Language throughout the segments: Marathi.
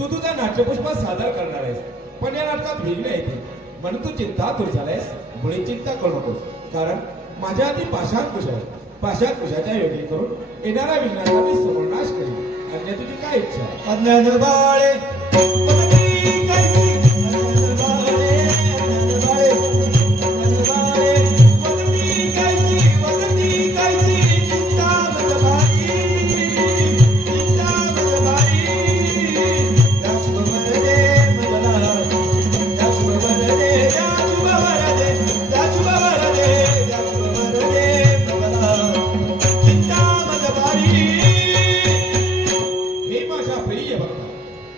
तू तुझा नाट्यपुष्प सादर करणार आहेस, पण या नाटकात विघ्न येते म्हणून तू चिंतातुर झालायस. मुळे चिंता करू नकोस, कारण माझ्या हाती पाषाणकुश आहे. पाषाणकुशाच्या योगी करून येणाऱ्या विघ्नाचा मी समोरनाश करेन. अन्य तुझी काय इच्छा? अज्ञान बाळे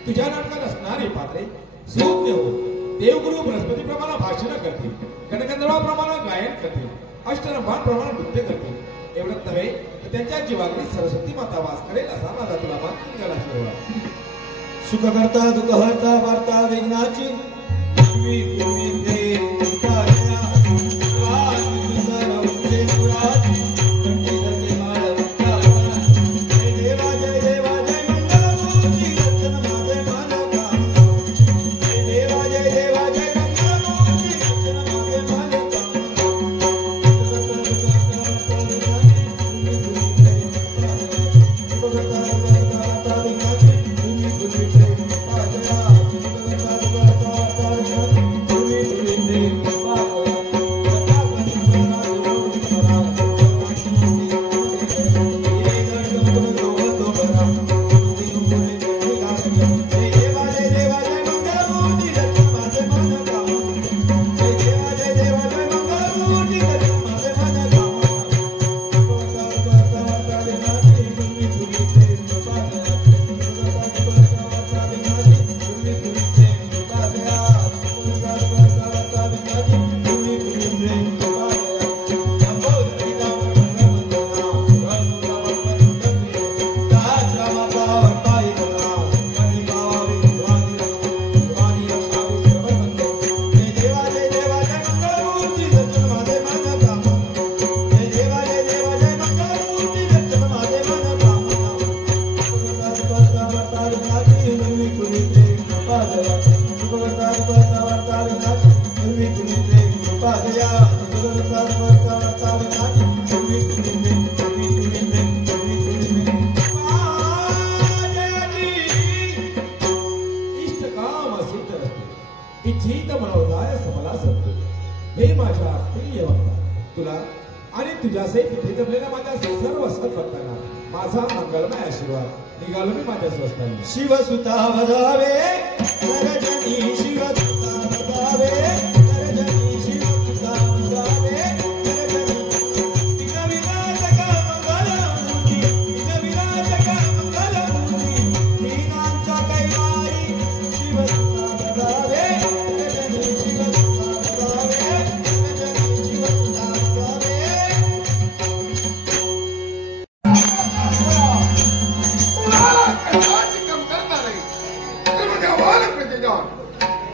तुझ्या नाटकात असणारे पात्रे सुज्ञ हो, देवगुरु बृहस्पती प्रमाणे भाषण करतील, गणगंधर्वाप्रमाणे गायन करतील, अष्टरंभांप्रमाणे नृत्य करतील. एवढंच नव्हे तर त्यांच्या जीवाग्री सरस्वती माता वास करेल असा माझा तुला मान आशीर्वाद. सुख करता दुःख हरता वार्ता विघ्नाची वार्ता विनाश पूर्वी कुणीचे कृपा दया तुझं वार्ता वार्ता विनाश पूर्वी कुणीचे इष्ट काम सिद्ध असते इच्छित मनोदाय समला सत्य हे माझ्या प्रिय भक्ता तुला आणि तुझ्या सहित इथे जमलेल्या माझ्या सर्व सद्भक्तांना माझा मंगलमय आशीर्वाद निघालो मी माझ्या स्वस्तांनी शिवसुता वधावे नरजनी शिवसुता वधावे नरजनी शिवसुता वधावे नरजनी विघ्नविनाशक मंगलमूर्ती विघ्नविनाशक मंगलमूर्ती दीनांचा कैवारी शिवसुता वधावे नरजनी शिवसुता वधावे नरजनी शिवसुता वधावे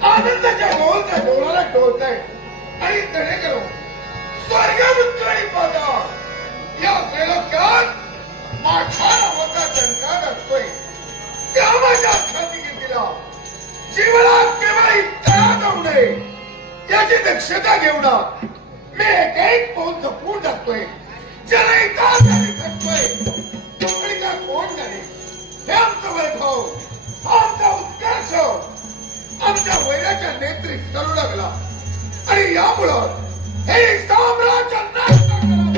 आनंदाच्या डोलत्या डोळ्याला डोलताय आणि तडे करो स्वर्गमुत्री पादा या त्रैलोक्यात माझ्या नावाचा टंका घातोय त्या माझ्या छाती कीर्तीला जीवना केवळ तळा जाऊ नये याची दक्षता घेऊन मी एक पाऊल जपून टाकतोय ज्याला इतिहासाने करतोय आणि का कोण नाही हे आमचं वैभव आमचा उत्कर्ष आमच्या वैराच्या नेत्री करू लागला आणि यामुळं हे साम्राज्य नाश करणार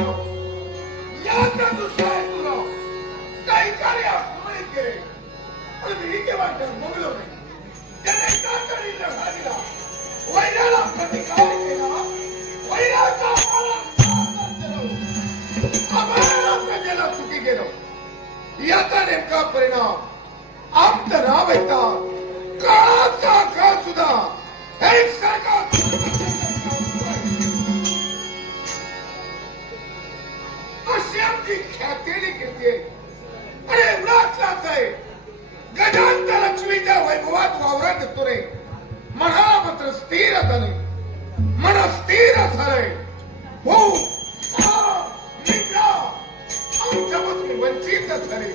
याचा दुसरा तुला काही कार्य सुरळीत केले पण मी केव्हा डगमगलो नाही त्याने तातडी लढा दिला वैराला प्रतिकार केला वैराचा आम्हाला प्रजेला चुकी गेलो याचा नेमका परिणाम आमचं नाव ऐकता काळाचा काळ सुद्धा हे सरकार अशी आमची ख्यातीने कीर्ती आहे आणि एवढाच आहे गजांत लक्ष्मीच्या वैभवात वावरत येतो रे मनाला मात्र स्थिर आता नाही मन स्थिर झालंय हो आमच्यापासून वंचित झाले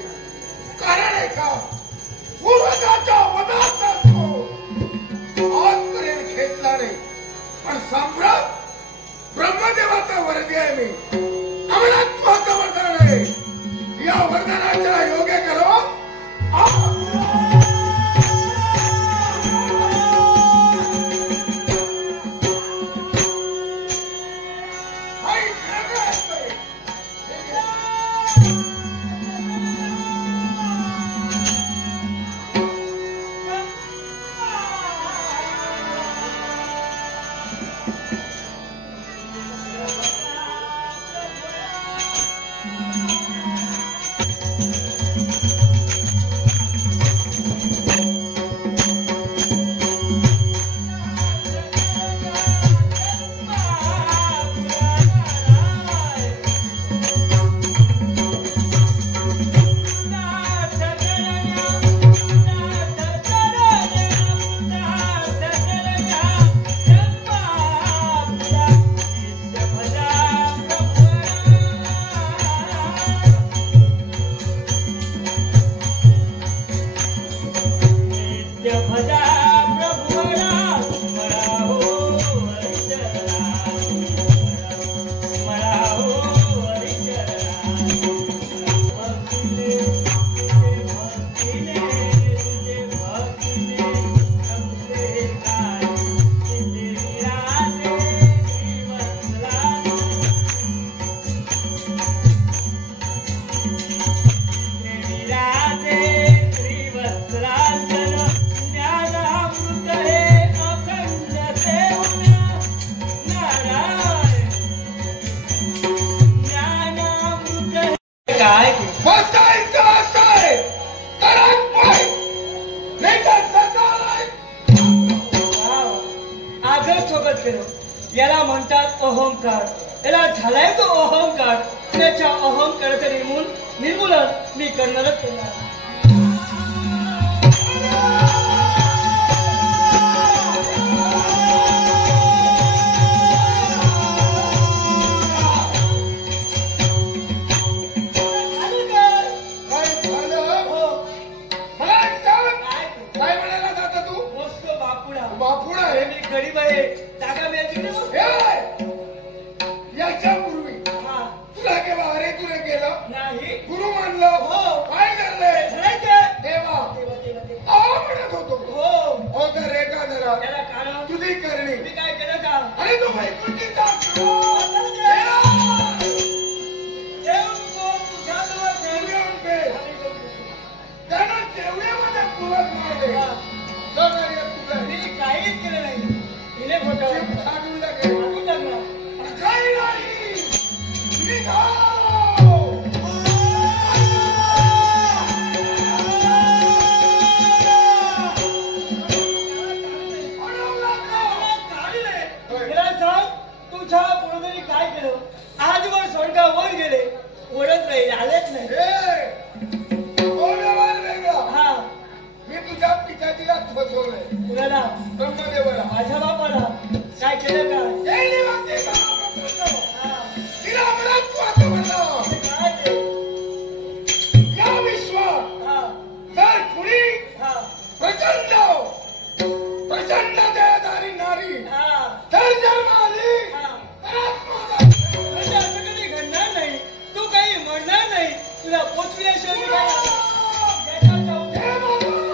कारण आहे का पूर्वजाच्या वनाचा आजपर्यंत घेतला नाही पण सम्राट ब्रह्मदेवाचा वरदी आहे मी अमरत्वाचं वरदान आहे या वरदानाच्या योग्य करो याला म्हणतात अहंकार याला झालाय तो अहंकार त्याच्या अहंकाराचं निर्मूलन मी करणारच करणार काय म्हणायला जाता तू मस्त बापुडा बापुडा आहे मी गरीब बहे जागा मिळेल तिकडे बस. याच्यापूर्वी हा तुला केव्हा अरे तुला गेलं नाही गुरु मानलं हो. काय झालंय धरायचं देवा देवा देवा देवा आ म्हणत होतो हो हो तर रे का जरा त्याला कारण तुझी करणी मी काय केलं का अरे तू वैकुंठीचा देव कोण तुझ्याजवळ देव त्यानं जेवढ्यामध्ये पुरत मारले तुला मी काहीच केलं नाही तिने खोटं सांगून लागेल सांगून लागला काही नाही निघाव तुझ्या पुढे काय केलं आजवर सोडगा वर गेले ओढत राहील आलेच नाही वेगळा हा मी तुझ्या पिताजीला फसवलंय कुणाला ब्रह्मदेवाला माझ्या बापाला काय केलं का त्याने वाटते का हा तिला मला तू असं म्हणलं काय ते या विश्वात हा जर कुणी हा प्रचंड देहधारी नारी हा तर जन्म आली हा तरच माझा म्हणजे असं कधी घडणार नाही तू काही म्हणणार नाही तुला पोचविल्याशिवाय मी काय याच्या जाऊ दे. हे माझं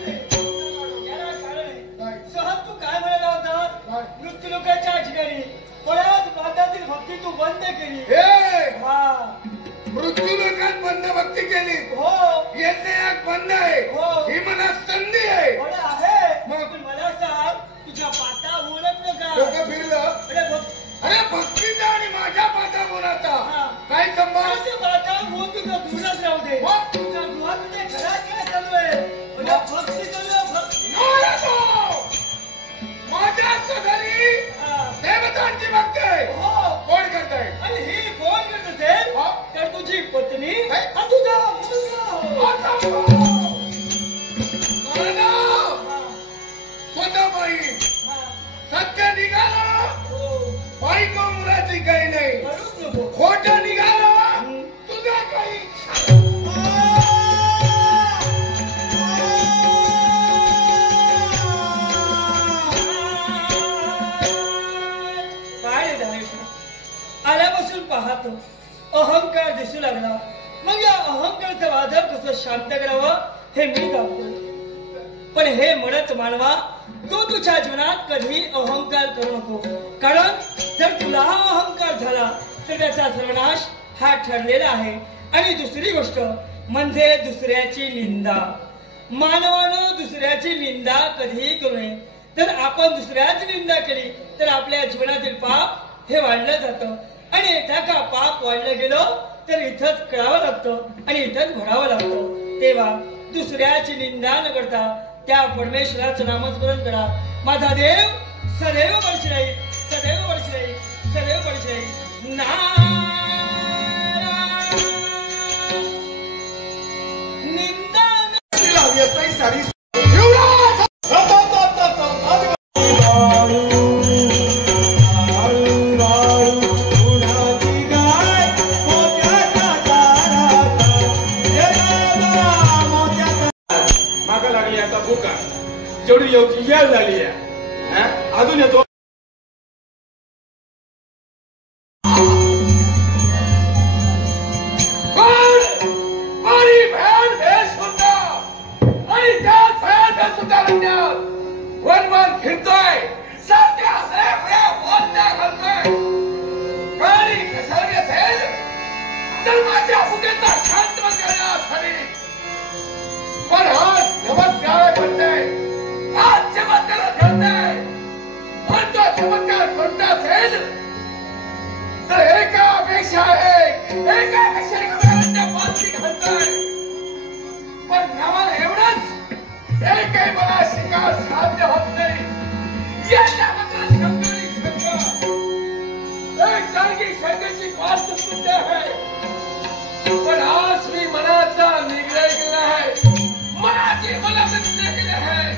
याला कारण आहे. सहज तू काय म्हणाला होता मृत्यू लोकांच्या ठिकाणी बऱ्याच भागातील भक्ती तू बंद केली हे हा मृत्यू लोकात बंद भक्ती केली हो येथे एक बंद आहे हो. ही मला संधी आहे बरं आहे मग? पण मला सांग तुझ्या पाता ओळखलं का डोकं फिरलं अरे भक्ती अरे भक्तीचा आणि माझ्या पाता बोलाचा हा. काय संबंध माझ्या पाता होऊन तुझं दूरच राहू दे मग? तुझ्या गृहात तुझ्या घरात काय चालू आहे म्हणजे भक्ती चालू आहे भक्ती नवरा माझ्या घरी हा. देवतांची भक्ती आहे हो कोण करताय आणि ही कोण करत असेल हा. तर तुझी पत्नी काय? आणि तुझा मुलगा हा. स्वतःबाई हा. सत्य निघालं हो. बायको मुलाची काही नाही करूच नको. खोट निघालं हम्म. तुझा काही काय रे धनेश्वर? आल्यापासून पाहतो अहंकार दिसू लागला मग या अहंकारचं वादळ कसं शांत करावं हे मी दाखवतो पण हे म्हणत मानवा तू तुझ्या जीवनात कधी अहंकार करू नको कारण जर तुला हा अहंकार झाला तर त्याचा सर्वनाश हा ठरलेला आहे आणि दुसरी गोष्ट म्हणजे दुसऱ्याची निंदा मानवानं दुसऱ्याची निंदा कधीही करू नये तर आपण दुसऱ्याची निंदा केली तर आपल्या जीवनातील पाप हे वाढलं जातं आणि एकदा का पाप वाढलं गेलं तर इथंच कळावं लागतं आणि इथंच भरावं लागतं तेव्हा दुसऱ्याची निंदा न करता त्या परमेश्वराचं नामस्मरण करा माझा देव सदैव वर्ष राहील सदैव वर्ष राहील सदैव वर्ष राहील निंदा सारी मागा लागली आता बुका जेवढी येऊची येळ झाली आहे हा? अजून येतो आणि भॅन भेस होता आणि त्या भॅन सुद्धा वन फिरतोय सध्या बोलता घालतोय गाडी कसावी असेल तर माझ्या हुकेचा शांत करण्यासाठी पण आज नमस्कार करताय आज चमत्कार करताय पण तो चमत्कार कोणता असेल तर एकापेक्षा एकापेक्षा पालखी घालताय पण नावाला एवढंच एकही मला शिकार साध्य होत नाही याच्याबद्दल शंकरी शंका एक जागी शंकेची गोष्ट सुद्धा आहे पण आज मी मनाचा निर्णय केला आहे मनाची मला निर्णय केला आहे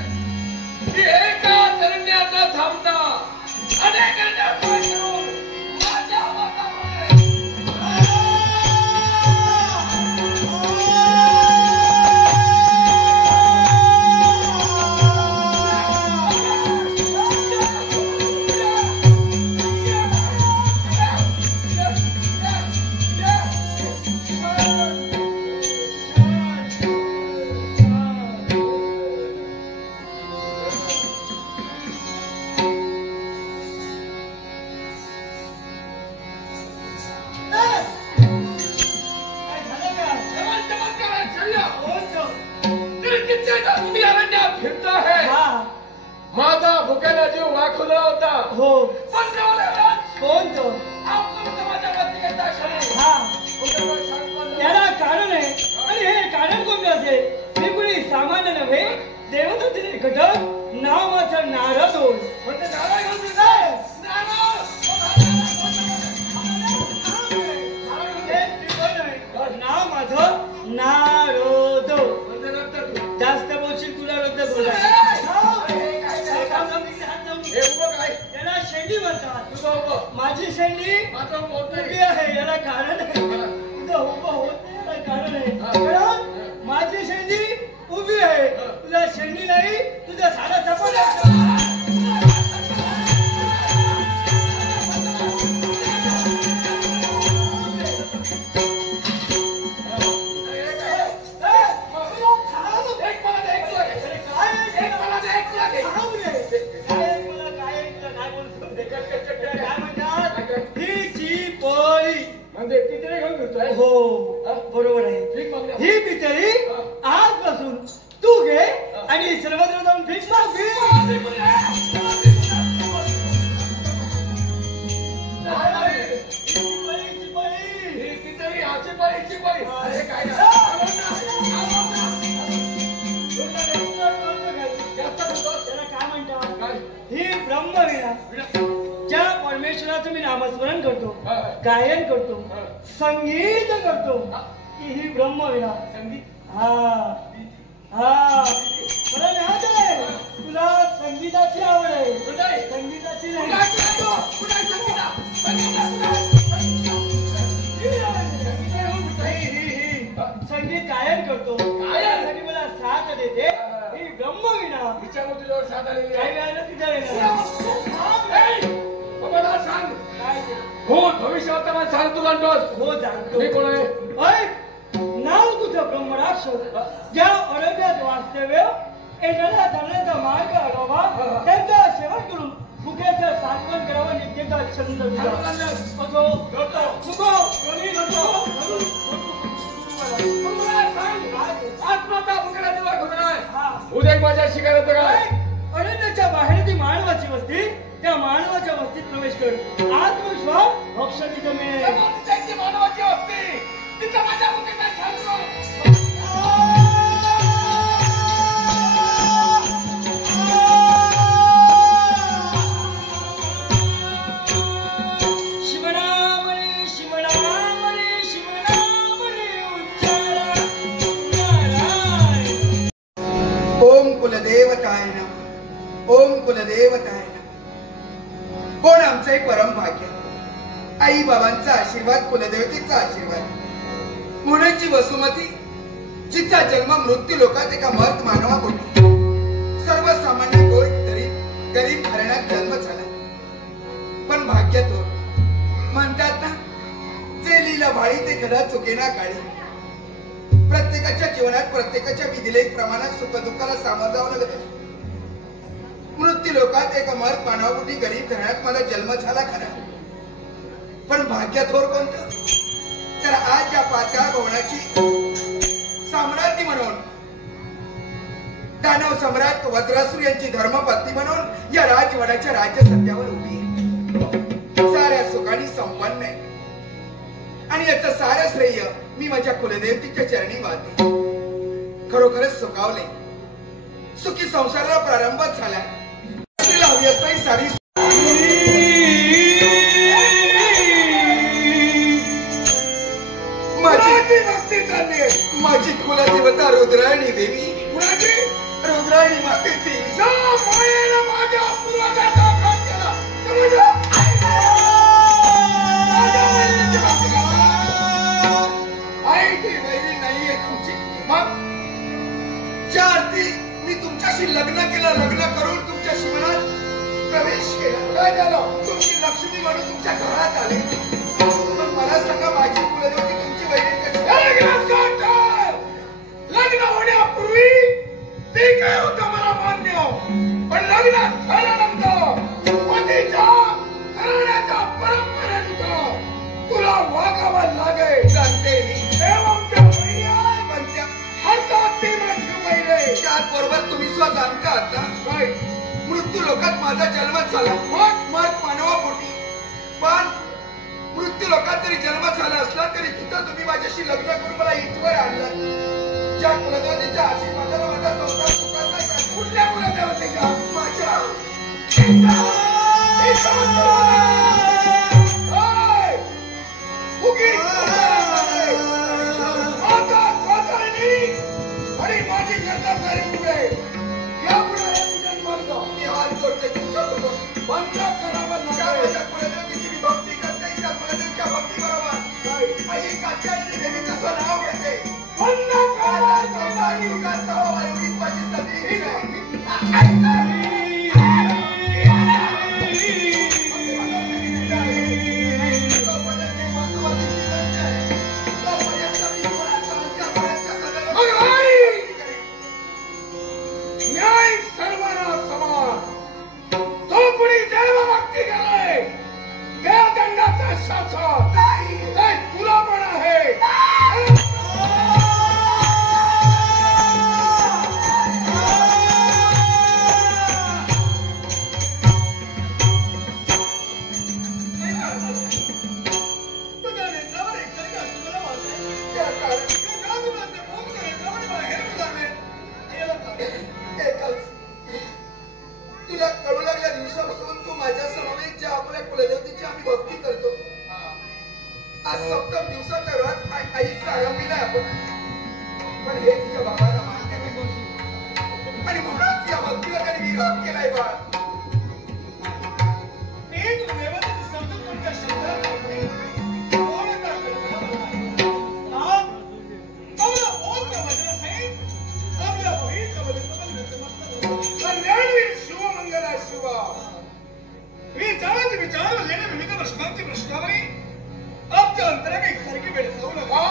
की एका तरण्यात न थांबता अनेकांना करून माझ्या मतामध्ये जीव वाखुला होता. हो. पण तेवढ्या कोण तो? माझ्या पत्रिकेचा क्षण हा. त्याला कारण आहे. आणि हे कारण कोणते असेल? मी कुणी सामान्य नव्हे, देवदत्तीने घटक, नाव माझं नारद होय. म्हणजे नारायण होते काय? नाव माझं नारद. म्हणजे नंतर तू जास्त बोलशील तुला रद्द बोला. हे उभं काय? याला शेंडी म्हणतात. तुझं उभं. माझी शेंडी माझं उभं होत उभी नाही. आहे. याला कारण आहे. तुझं उभं होत नाही याला कारण आहे. कारण माझी शेंडी उभी आहे. तुझा शेंडी नाही. तुझा सारा चपल आहे. म्हणजे किती घेऊन घेतोय? हो बरोबर आहे. भीक मागल्या. ही पितळी आजपासून तू घे आणि सर्वत्र जाऊन भीक माग. ही किती हाची पाळीची पाळी. अरे काय ना. त्याला काय म्हणतात? काय? ही ब्रह्मवीणा. ज्या परमेश्वराचं मी नामस्मरण करतो, हा. गायन करतो, हा. संगीत करतो, की ही ब्रह्मवीणा. संगीत. हा हा मला माहित आहे तुला संगीताची आवड आहे. कुठे? संगीताची नाही. कुठे आहे? कुठे आहे संगीता? संगीता संगीत गायन करतो. गायनासाठी मला साथ देते ही ब्रह्मवीणा. हिच्या मुलीजवळ साथ आलेली काही आहे. वेळेला तिच्या वेळेला मला सांग. काय भूत भविष्यात मला सांग. तू म्हणतोस हो जाणतो. मी कोण आहे? ऐक, नाव तुझं ब्रह्मराक्षस. ज्या अरण्यात वास्तव्य येणाऱ्या जाण्याचा मार्ग अडवा त्यांचा सेवन करून भुकेचं सात्वन करावं नित्येचा छंद तुझा. असो चुको कोणी नको. आत्माचा मुकला दिवा खुदलाय. हा. उद्या माझ्या शिकाराचं काय? ऐक, अरण्याच्या बाहेर ती मानवाची वस्ती. त्या मानवाच्या वस्तीत प्रवेश कर. आत्मविश्वास भक्षण तिथं मिळेल. त्यांची मानवाची असते तिथं माझ्या मुकेचा छंद. शिवनामणे शिवनामणे शिवनामणे उच्चारा नारायण. ओम कुलदेवताय नमः. ओम कुलदेवताय नमः. कोण आमचे परम भाग्य. आई बाबांचा आशीर्वाद, कुलदेवतेचा आशीर्वाद. मुळची वसुमती जिचा जन्म मृत्यू लोकात एका मर्त मानवापोटी सर्वसामान्य गरीब घराण्यात जन्म झाला. पण भाग्यातून म्हणतात ना, जे लीला भाळी ते कदा चुकेना काळी. प्रत्येकाच्या जीवनात प्रत्येकाच्या विधिलेख प्रमाणात सुख दुःखाला सामोरं जावं लागत. मृत्यू लोकात एका मर्त मानवापोटी गरीब घराण्यात मला जन्म झाला खरा. पण भाग्यथोर कोणतं? तर आज या पाताळ भवनाची साम्राज्ञी म्हणून, दानव सम्राट वज्रासूर यांची धर्मपत्नी म्हणून या राजवाड्याच्या राज्यसत्यावर उभी आहे. साऱ्या सुखाने संपन्न आहे. आणि याचं सारं श्रेय मी माझ्या कुलदेवतेच्या चरणी वाहते. खरोखरच सुखावले. सुखी संसाराला प्रारंभ झाला. सारी माझी कुलदेवता रुद्रायणी देवी. रुद्रायणी मातेची माझ्या पूर्वजाचा घात केला. आई ती देवी नाहीये तुमची. मग ज्या अर्थी मी तुमच्याशी लग्न केलं, लग्न करून तुमच्या जीवनात प्रवेश केला, काय झालं? तुमची लक्ष्मी म्हणून तुमच्या घरात आले. मग मला सांगा, माझी कुलदेवती तुमची बहीण कशी? लग्न होण्यापूर्वी ते काय होतं मला मान्य. पण लग्न झाल्यानंतर पतीच्या घराण्याच्या परंपरेनुसार तुला वागावं लागेल. सांगते मी. आमच्या बहिणी आहे. पण त्या हातात ती माझी बहीण आहे. त्याचबरोबर तुम्ही स्वतः जाणता आता काय मृत्यू लोकात माझा जन्म झाला, मग मानवापोटी. पण मृत्यू लोकात जरी जन्म झाला असला तरी तिथं तुम्ही माझ्याशी लग्न करून मला इथवर आणलं. ज्या कुलदेवतेच्या आशीर्वादाला माझा संसार सुखात नाही झाला. कुठल्या कुलदेवतेच्या? माझ्या आणि माझी जबाबदारी पुढे यापुढे पूजन वर्ग मी हात जोडते तुमच्यासोबत. बंद करावं कुलदेवतेची भक्ती करते. त्या कुलदेवच्या भक्ती बरोबर आई कात्यायनी देवी कसं नाव घेते. बंद करायला एवढी माझी संधी न्याय सर्वांना समान. तो कुणी देवभक्ती केलाय देवदंडाचा शासन नाही तुला पण आहे. तुला कळू लागल्या दिवसापासून तू माझ्या समवेत ज्या आपल्या कुलदेवतेची आम्ही भक्ती करतो. आज सप्तम दिवसाचा व्रत आईचा आरंभीला आपण. पण हे तुझ्या बाबाला मान्य नाही आणि म्हणून त्या भक्तीला त्यांनी विरोध केलाय. बाळ प्रश्नांची प्रश्नावली आमच्या अंतराने एकसारखी भेडसावू नका.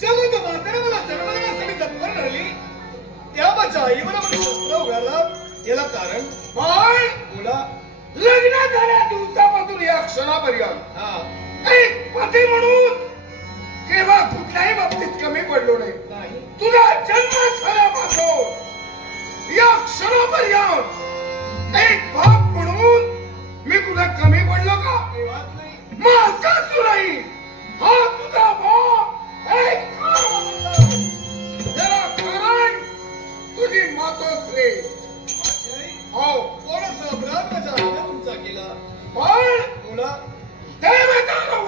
जेव्हा तो म्हातारा मला जन्म देण्यासाठी तत्पर ठरली त्या माझ्या आईवर शस्त्र उघडला. याला कारण मुला लग्न झाल्या दिवसापासून या क्षणापर्यंत एक पती म्हणून केव्हा कुठल्याही बाबतीत कमी पडलो नाही. तुझा जन्म झाल्यापासून या क्षणापर्यंत एक बाप म्हणून मी तुला कमी पडलो का? माझा सुराई हा तुझा बाप. त्याला कारण तुझी मातोश्री. हो कोणाचा अपराध माझ्या आईने तुमचा केला. पण देवताला